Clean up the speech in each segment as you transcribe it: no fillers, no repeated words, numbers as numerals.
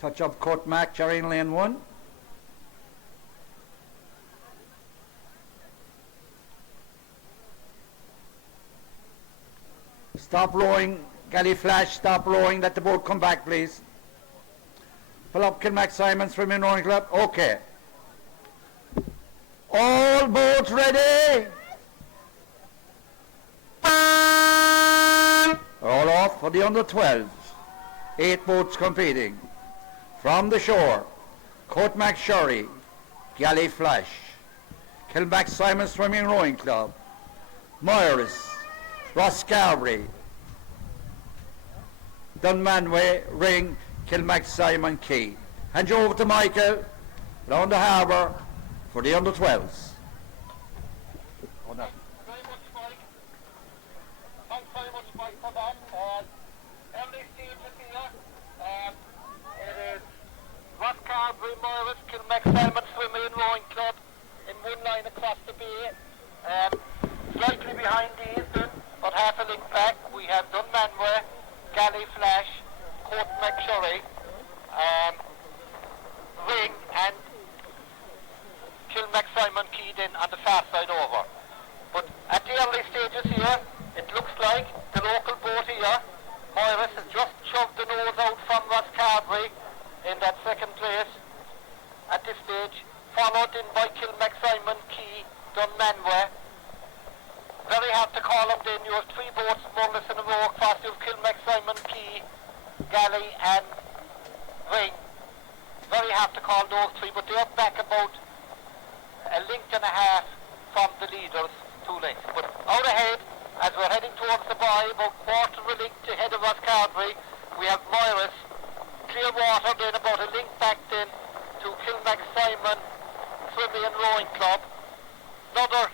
Touch up Court Mac, Jerry in lane 1. Stop rowing, Galley Flash, stop rowing, let the boat come back please. Pull up Kilmac Simon Swimming Rowing Club, okay. All boats ready? All off for the under 12s. 8 boats competing. From the shore, Courtmac Shurry, Galley Flash, Kilmac Simon Swimming Rowing Club, Moiris, Roscarbery, Dunmanway, Ring, Kilmac Simon Key. Hand you over to Michael, round the harbour for the under 12s. Oh, no. Very much, Mike. Thanks very much, Mike, for that. Early stages here. It is Roscarbery, Moiris, Kilmac Simon Swimming and Rowing Club in one line across the bay. Slightly behind these, then, but half a link back, we have Dunmanway, Galley Flash, Courtmac Shurry, Ring and Kilmac Simon Key in on the far side over. But at the early stages here, it looks like the local boat here, Moiris, has just shoved the nose out from Roscarbery in that second place at this stage, followed in by Kilmac Simon Key, Dunmanway. Very hard to call up then. You have 3 boats more or less in a row across. You have Kilmac Simon Key, Galley and Ring. Very hard to call those 3, but they're back about a length and a half from the leaders, 2 lengths. But out ahead, as we're heading towards the buy, about quarter of a length ahead of Roscarbery, we have Moiris, clear water, then about a length back then to Kilmac Simon Swimming and Rowing Club. Another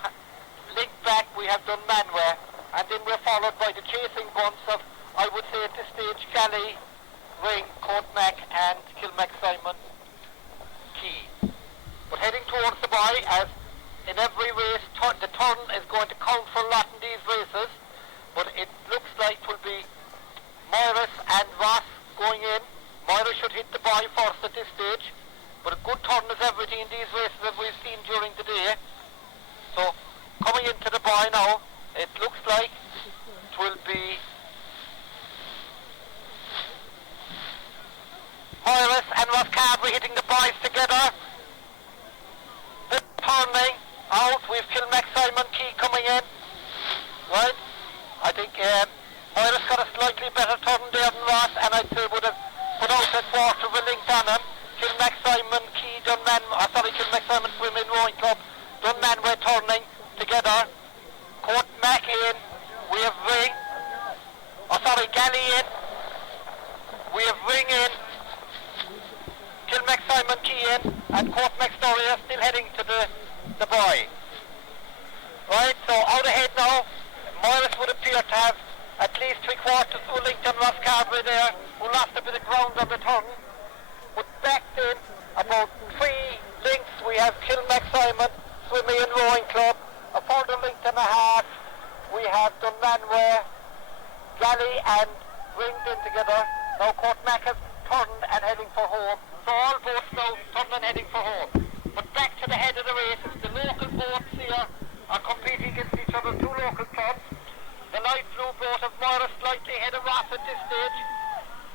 link back we have Dunmanway, and then we're followed by the chasing bunch of, I would say at this stage, Galley, Ring, Courtmac and Kilmac Simon Key. But heading towards the buy, as in every race, the turn is going to count for a lot in these races, but it looks like it will be Moiris and Ross going in. Moiris should hit the buy first at this stage, but a good turn is everything in these races that we've seen during the day. So coming into the buy now, it looks like it will be Moiris and Roscarbery hitting the buys together. The turning out, we've Kilmac Simon Key coming in. Right? I think Moiris got a slightly better turn there than Ross, and I'd say would have put out a quarter of a length on him. Kilmac Simon Key, Kilmac Simon Swimming Rowing Club, Dunmanway turning together. Courtmac in, we have Ring, Galley in, we have Ring in, Kilmac Simon Key in, and Courtmac Story are still heading to the buy. Right, so out ahead now, Moiris would appear to have at least 3/4 to a length on Roscarbery there, who lost a bit of ground on the turn. But back then, about 3 lengths, we have Kilmac Simon Swimming and Rowing Club. A further length and a half, we have Dunmanway, Galley and Ring in together. Now Courtmac has turned and heading for home. So all boats now turned and heading for home. But back to the head of the race, the local boats here are competing against each other, 2 local clubs. The light blue boat of Moiris slightly ahead of Ross at this stage.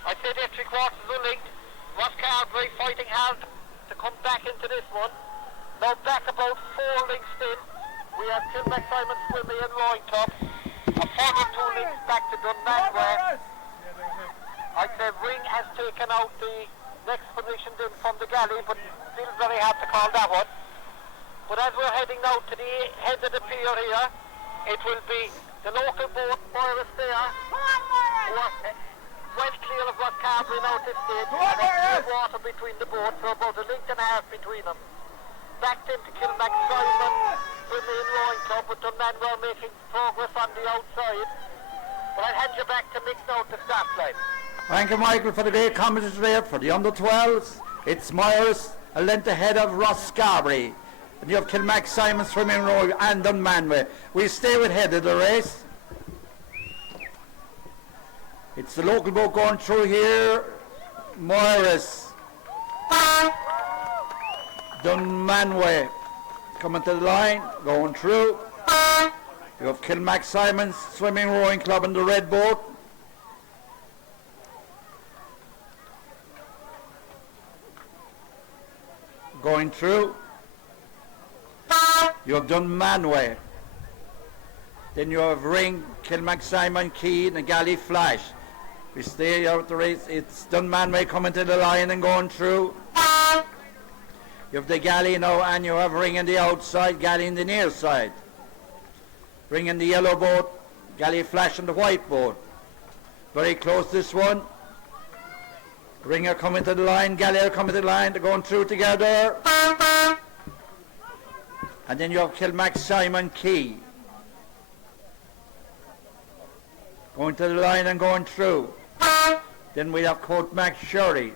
I'd say they're 3/4 of a length. Roscarbery fighting hard to come back into this one. Now back about 4 lengths in, we have Kilmac Simon Swimming and Rowing Club. A further 2 lengths back to Dunmanway. I'd say Ring has taken out the next position then from the Galley, but still very hard to call that one. But as we're heading now to the head of the pier here, it will be the local boat, Moiris there, who are well clear of Roscarbery now at this stage, and there's clear water between the boats, so about a length and a half between them. Back then to Kilmac Simon Swimming and Rowing Club, but Dunmanway making progress on the outside. But I'll hand you back to Mick now to start line. Thank you, Michael, for the great commentaries there for the under 12s. It's Moiris, a length ahead of Roscarbery. And you have Kilmac Simon Swimming Rowing and Dunmanway. We stay with head of the race. It's the local boat going through here. Moiris Dunmanway coming to the line, going through. You have Kilmac Simons Swimming Rowing Club in the red boat. Going through. You have Dunmanway. Then you have Ring, Kilmac Simon Key and the Galley Flash. We stay out the race. It's Dunmanway coming to the line and going through. You have the Galley now and you have Ring on the outside, Galley in the near side. Ring in the yellow boat, Galley Flash on the white boat. Very close this one. Ring are coming to the line, Galley are coming to the line, they're going through together. And then you have Kilmac Simon Key. Going to the line and going through. Then we have Coatmac Sherry